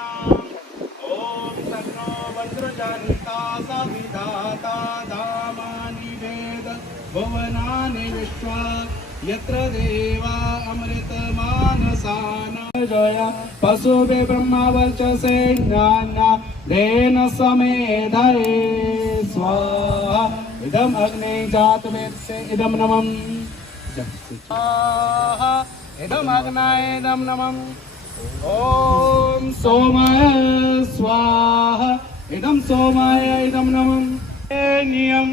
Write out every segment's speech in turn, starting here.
ॐ तन्नो वज्रजनिता सविधाता धामानि वेद भुवनानि विश्वा यत्र देवा अमृतमानसाना जया पशुभि ब्रह्मवर्चसे ज्ञानेन समेधये स्वाहा इदम् अग्ने जातवेत्से इदं नमः स्वाहा इदम् अग्नाय इदं नमः ॐ सोमाय स्वाहा इदं सोमाय इदं नमः नियम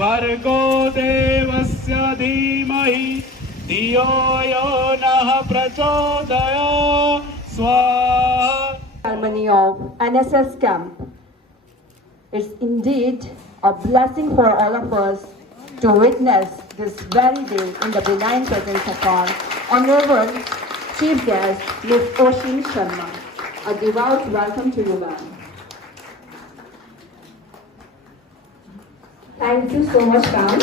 वर्गो देवस्य धीमहि धियो यो नः प्रचोदयात् स्वाहा. Ceremony of NSS camp. It's indeed a blessing for all of us to witness this very day in the benign presence of our Honorable Chief Guest, Ms. Oshin Sharma. A devout welcome to you, ma'am. Thank you so much, ma'am.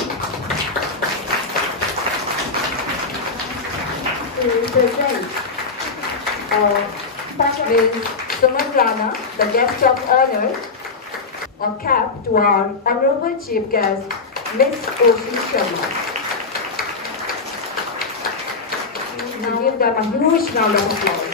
To present Ms. Suman Rana, the guest of honor, a cap to our Honorable Chief Guest, Ms. Oshin Sharma. Now give them a huge round of applause.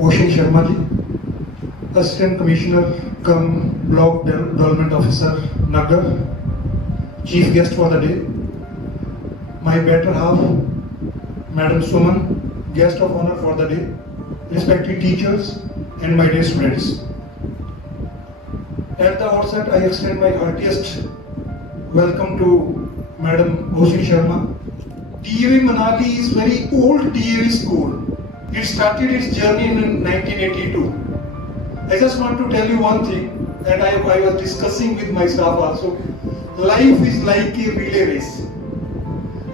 Oshin Sharma ji, Assistant Commissioner cum Block Development Officer, Nagar, Chief Guest for the day, my better half, Madam Suman, Guest of Honor for the day, respected teachers and my dear students. At the outset, I extend my heartiest welcome to Madam Oshin Sharma. DAV Manali is very old DAV school. It started its journey in 1982. I just want to tell you one thing that I was discussing with my staff also. Life is like a relay race.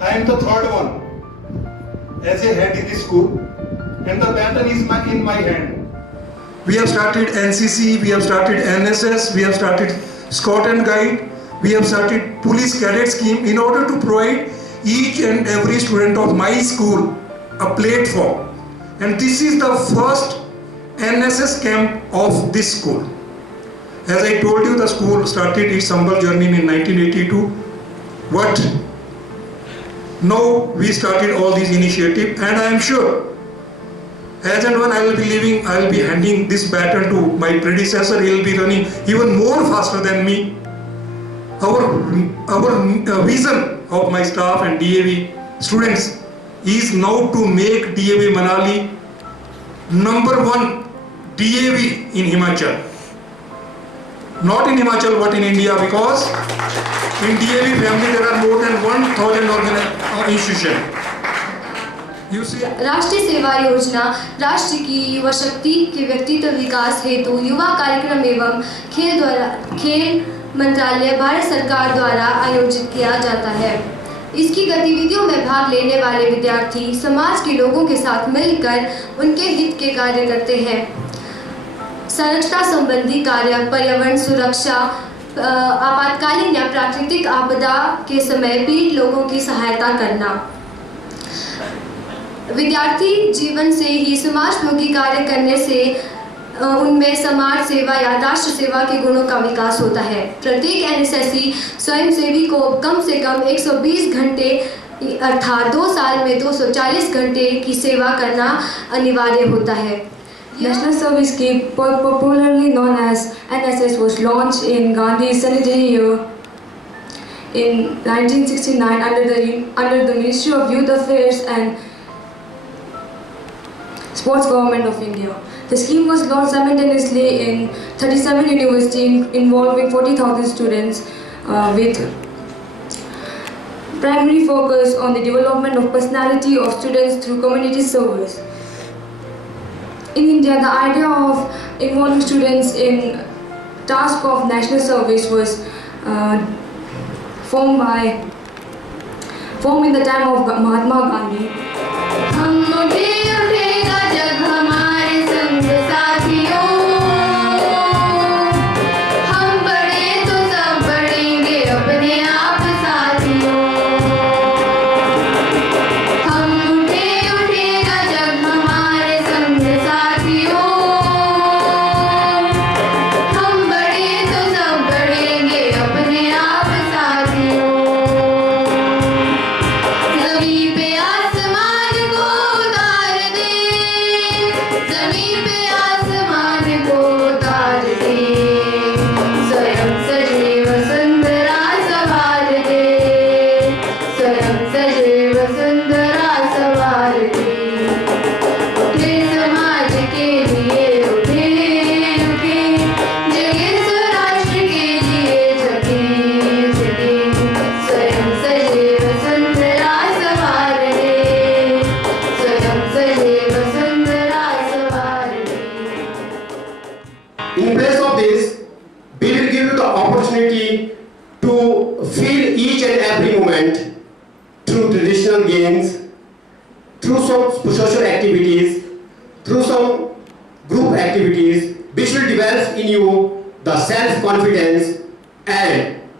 I am the third one as a head in this school and the baton is in my hand. We have started NCC, we have started NSS, we have started Scout and Guide, we have started Police Cadet Scheme in order to provide each and every student of my school a platform. And this is the first NSS camp of this school. As I told you, the school started its humble journey in 1982. But now we started all these initiatives, and I am sure as and when I will be leaving, I will be handing this baton to my predecessor. He will be running even more faster than me. Our vision of my staff and DAV students is now to make DAV Manali number one DAV in Himachal. Not in Himachal but in India, because in DAV family there are more than 1000 institutions. राष्ट्रीय सेवा योजना राष्ट्र की युवा शक्ति के व्यक्तित्व विकास हेतु युवा कार्यक्रम एवं खेल मंत्रालय भारत सरकार द्वारा आयोजित किया जाता है। इसकी गतिविधियों में भाग लेने वाले विद्यार्थी समाज के लोगों के साथ मिलकर उनके हित के कार्य करते हैं। संरक्षण संबंधी कार्य, पर्यावरण सुरक्षा, आपातकालीन या प्राकृतिक आपदा के समय पीड़ित लोगों की सहायता करना। विद्यार्थी जीवन से ही समाजमुखी कार्य करने से उनमें समाज सेवा या राष्ट्र सेवा के गुणों का विकास होता है। प्रत्येक एनएसएससी स्वयंसेवी को कम से कम 120 घंटे अर्थात 2 साल में 240 घंटे की सेवा करना अनिवार्य होता है। National Service Scheme, popularly known as NSS, was launched in Gandhi's centenary year in 1969 under the Ministry of Youth Affairs and Sports Government of India. The scheme was launched simultaneously in 37 universities involving 40,000 students with primary focus on the development of personality of students through community service. In India, the idea of involving students in task of national service was formed in the time of Mahatma Gandhi. हम उठे उठेगा जग हमारे संग साथियों, हम बढ़े तो सब बढ़ेंगे अपने आप साथियों। हम उठे उठेगा जग हमारे संग साथियों, हम बढ़े तो सब बढ़ेंगे अपने आप साथियों। ज़मीं पे आसमान को उतार दे, ज़मीं पे आसमान को उतार दे, स्वयं सजे वसुंधरा संवार दे, स्वयं सजे वसुंधरा संवार दे। उठे समाज के लिए उठे उठे, जगे स्वराष्ट्र के लिए जगे जगे, स्वयं सजे वसुंधरा संवार दे, स्वयं सजे वसुंधरा संवार दे। In place of this, we will give you the opportunity to feel each and every moment through traditional games, through some social activities, through some group activities, which will develop in you the self-confidence, and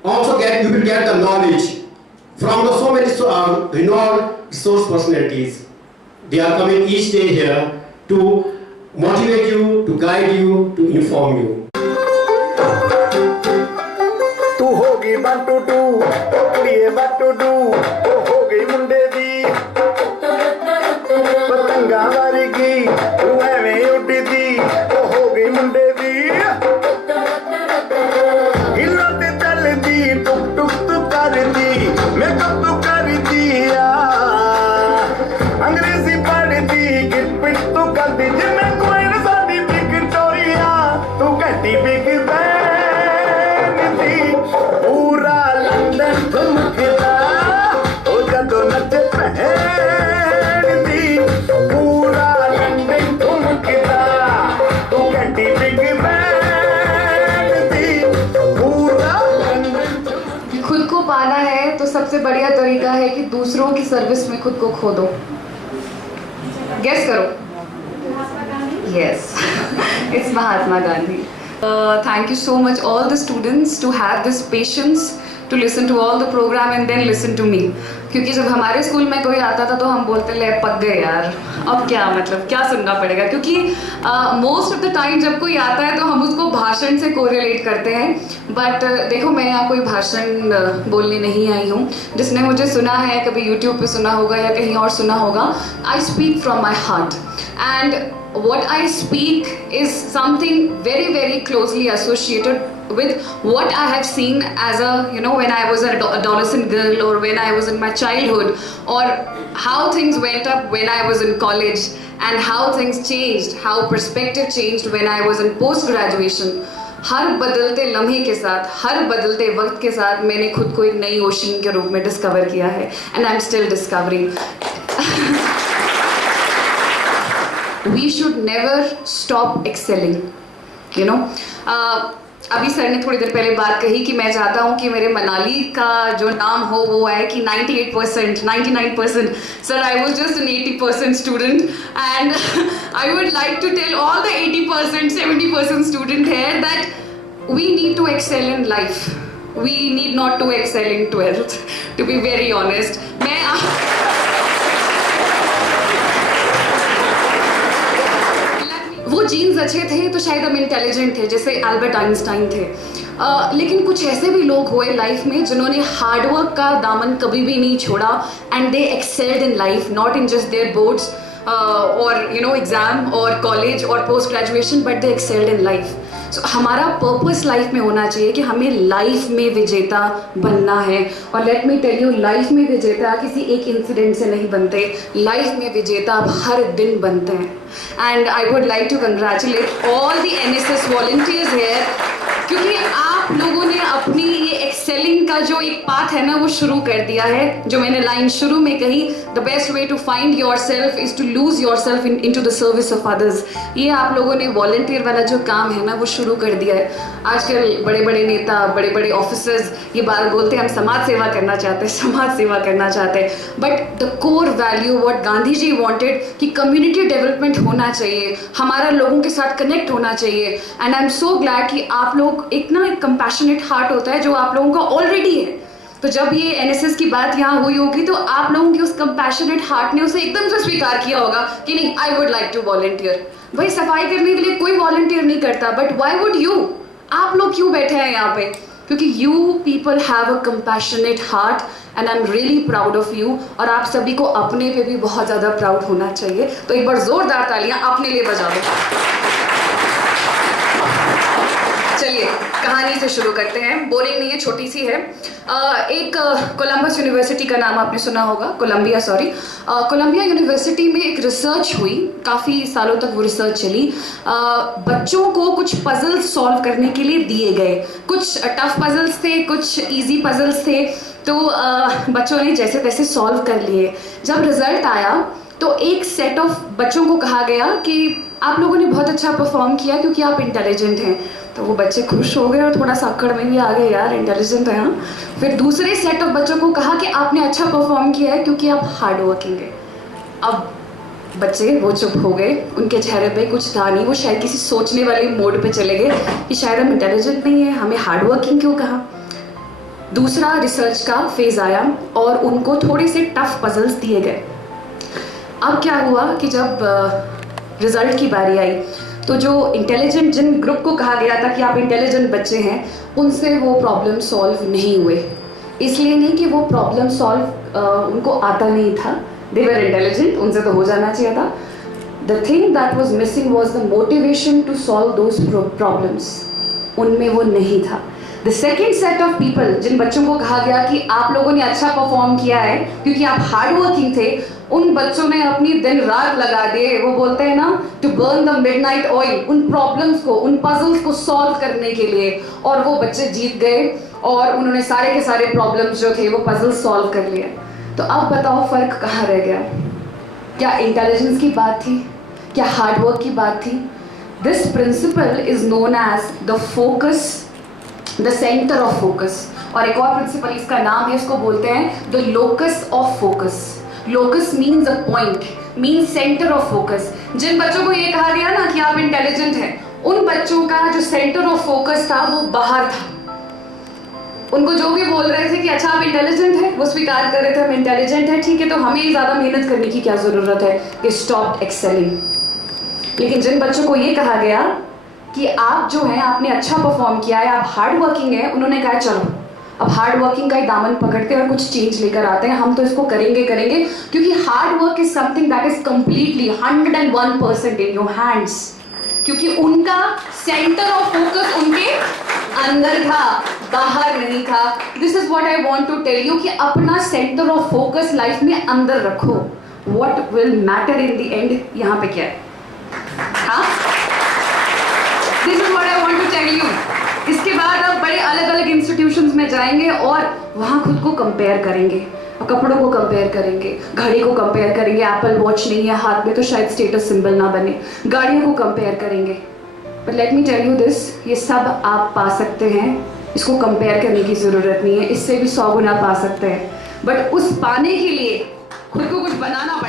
also you will get the knowledge from the so many renowned resource personalities. They are coming each day here to motivate you, to guide you, to inform you. तू होगी 1 to 2 कुड़िए what to do, ओ हो गई मुंडे दी पतंगा वारीगी, तू एवें उड़ी दी, ओ हो गई मुंडे दी हिलो ते चल दी, टुक टुक तू कर दी, मेकअप तू कर दिया, अंग्रेजी पढ़ दी, गिट पिट तू कर दी, जिम्मे कोई न साडी विक्टोरिया, तू कहती बिग बैन दी, पूरा लंदन ठुमकदा, ओ जदों नचे पहन दी, पूरा लंदन ठुमकदा, तू कहती बिग बैन दी, पूरा लंदन। खुद को पाना है तो सबसे बढ़िया तरीका है कि दूसरों की सर्विस में खुद को खो दो। गेस करो। Yes, it's Mahatma Gandhi. Thank you so much all the students to have this patience to listen to all the program and then listen to me. क्योंकि जब हमारे स्कूल में कोई आता था तो हम बोलते ले पक गए यार, अब क्या मतलब क्या सुनना पड़ेगा, क्योंकि मोस्ट ऑफ द टाइम जब कोई आता है तो हम उसको भाषण से कोरिलेट करते हैं। बट देखो मैं यहाँ कोई भाषण बोलने नहीं आई हूँ। जिसने मुझे सुना है, कभी यूट्यूब पे सुना होगा या कहीं और सुना होगा, I speak from my heart and what I speak is something very very closely associated with what I have seen as a, you know, when I was an adolescent girl or when I was in my childhood, or how things went up when I was in college and how things changed, how perspective changed when I was in post graduation. हर बदलते लम्हे के साथ, हर बदलते वक्त के साथ मैंने खुद को एक नई ओशन के रूप में डिस्कवर किया है and I'm still discovering. We should never stop excelling, you know. अभी सर ने थोड़ी देर पहले बात कही कि मैं चाहता हूँ कि मेरे मनाली का जो नाम हो वो है कि 98%, 99%. Sir, I was just an 80% student and I would like to tell all the 80%, 70% student here that we need to excel in life. We need not to excel in 12th, to be very honest. वो jeans अच्छे थे तो शायद हम intelligent थे, जैसे Albert Einstein थे। लेकिन कुछ ऐसे भी लोग हुए लाइफ में जिन्होंने हार्डवर्क का दामन कभी भी नहीं छोड़ा and they excelled in life, not in just their boards और यू नो एग्जाम और कॉलेज और post graduation, but they excelled in life. So हमारा पर्पस लाइफ में होना चाहिए कि हमें लाइफ में विजेता बनना है। और let me tell you, life में विजेता किसी एक इंसिडेंट से नहीं बनते, लाइफ में विजेता अब हर दिन बनते हैं। And I would like to congratulate all the NSS volunteers here, क्योंकि आप लोगों ने अपनी ये एक्सेलिंग का जो एक पाथ है ना वो शुरू कर दिया है। जो मैंने लाइन शुरू में कही, the best way to find yourself is to lose yourself into the service of others. ये आप लोगों ने वॉलंटियर वाला जो काम है ना वो शुरू कर दिया है। आजकल बड़े बड़े नेता, बड़े बड़े ऑफिसर्स ये बात बोलते हैं हम समाज सेवा करना चाहते हैं, समाज सेवा करना चाहते हैं, but the core value what Gandhi ji wanted कि कम्युनिटी डेवलपमेंट होना चाहिए, हमारा लोगों के साथ कनेक्ट होना चाहिए। And I am so glad कि आप लोग एक कंपैशनेट हार्ट होता है जो आप लोगों का ऑलरेडी है। तो जब ये एनएसएस की बात यहाँ हुई होगी तो आप लोगों की उस कंपैशनेट हार्ट ने उसे एकदम से स्वीकार किया होगा कि नहीं, I would like to volunteer. भाई सफाई करने के लिए कोई वॉलंटियर नहीं करता, बट व्हाई वुड यू? आप लोग क्यों बैठे हैं यहाँ पे? क्योंकि you people have a compassionate heart and I am really proud of you. और आप सभी को अपने पे भी बहुत ज़्यादा प्राउड होना चाहिए। तो एक बार जोरदार तालियां अपने लिए बजा दो। चलिए कहानी से शुरू करते हैं, बोरिंग नहीं है, छोटी सी है। एक कोलंबस यूनिवर्सिटी का नाम आपने सुना होगा, कोलंबिया सॉरी। कोलंबिया यूनिवर्सिटी में एक रिसर्च हुई, काफ़ी सालों तक वो रिसर्च चली। बच्चों को कुछ पजल्स सॉल्व करने के लिए दिए गए, कुछ टफ पजल्स थे, कुछ इजी पजल्स थे। तो बच्चों ने जैसे तैसे सॉल्व कर लिए। जब रिजल्ट आया तो एक सेट ऑफ बच्चों को कहा गया कि आप लोगों ने बहुत अच्छा परफॉर्म किया क्योंकि आप इंटेलिजेंट हैं। तो वो बच्चे खुश हो गए और थोड़ा सा अक्कड़ में भी आ गए, यार इंटेलिजेंट है हाँ। फिर दूसरे सेट ऑफ बच्चों को कहा कि आपने अच्छा परफॉर्म किया है क्योंकि आप हार्ड वर्किंग है। अब बच्चे वो चुप हो गए, उनके चेहरे पे कुछ था नहीं, वो शायद किसी सोचने वाले मोड पे चले गए कि शायद हम इंटेलिजेंट नहीं है, हमें हार्ड वर्किंग क्यों कहा। दूसरा रिसर्च का फेज आया और उनको थोड़े से टफ पजल्स दिए गए। अब क्या हुआ कि जब रिजल्ट की बारी आई तो जो इंटेलिजेंट, जिन ग्रुप को कहा गया था कि आप इंटेलिजेंट बच्चे हैं, उनसे वो प्रॉब्लम सॉल्व नहीं हुए। इसलिए नहीं कि वो प्रॉब्लम सॉल्व उनको आता नहीं था, दे वर इंटेलिजेंट, उनसे तो हो जाना चाहिए था। The thing that was missing was the motivation to solve those problems, उनमें वो नहीं था। The second set of people, जिन बच्चों को कहा गया कि आप लोगों ने अच्छा परफॉर्म किया है क्योंकि आप हार्ड वर्किंग थे, उन बच्चों ने अपनी दिन रात लगा दिए, वो बोलते हैं ना to burn the midnight oil, उन प्रॉब्लम्स को, उन पजल्स को सॉल्व करने के लिए। और वो बच्चे जीत गए और उन्होंने सारे के सारे प्रॉब्लम्स जो थे वो पजल्स सॉल्व कर लिए। तो अब बताओ फर्क कहाँ रह गया? क्या इंटेलिजेंस की बात थी? क्या हार्ड वर्क की बात थी? This principle is known as the focus, the centre of focus. और एक और प्रिंसिपल इसका नाम है, इसको बोलते हैं the locus of focus. Locus means a point, means centre of focus. जिन बच्चों को ये कहा गया ना कि आप इंटेलिजेंट हैं, उन बच्चों का जो सेंटर ऑफ फोकस था वो बाहर था। उनको जो भी बोल रहे थे कि अच्छा आप इंटेलिजेंट हैं, वो स्वीकार कर रहे थे हम इंटेलिजेंट हैं, ठीक है, तो हमें ज़्यादा मेहनत करने की क्या ज़रूरत है, कि स्टॉप एक्सेलिंग। लेकिन जिन बच्चों को ये कहा गया कि आप जो हैं, आपने अच्छा परफॉर्म किया है, आप हार्ड वर्किंग है, उन्होंने कहा चलो अब हार्ड वर्किंग का ही दामन पकड़ते हैं और कुछ चेंज लेकर आते हैं, हम तो इसको करेंगे क्योंकि hard work is something that is completely 101% in your hands. क्योंकि उनका सेंटर ऑफ फोकस उनके अंदर था, बाहर नहीं था। This is what I want to tell you कि अपना सेंटर ऑफ फोकस लाइफ में अंदर रखो। What will matter in the end, यहाँ पे क्या है, हाँ, this is what I want to tell you. इसके बाद आप बड़े अलग अलग इंस्टीट्यूशंस में जाएंगे और वहाँ खुद को कंपेयर करेंगे, कपड़ों को कंपेयर करेंगे, घड़ी को कंपेयर करेंगे, एप्पल वॉच नहीं है हाथ में तो शायद स्टेटस सिंबल ना बने, गाड़ियों को कंपेयर करेंगे। But let me tell you this, ये सब आप पा सकते हैं, इसको कंपेयर करने की ज़रूरत नहीं है, इससे भी 100 गुना पा सकते हैं। बट उस पाने के लिए खुद को कुछ बनाना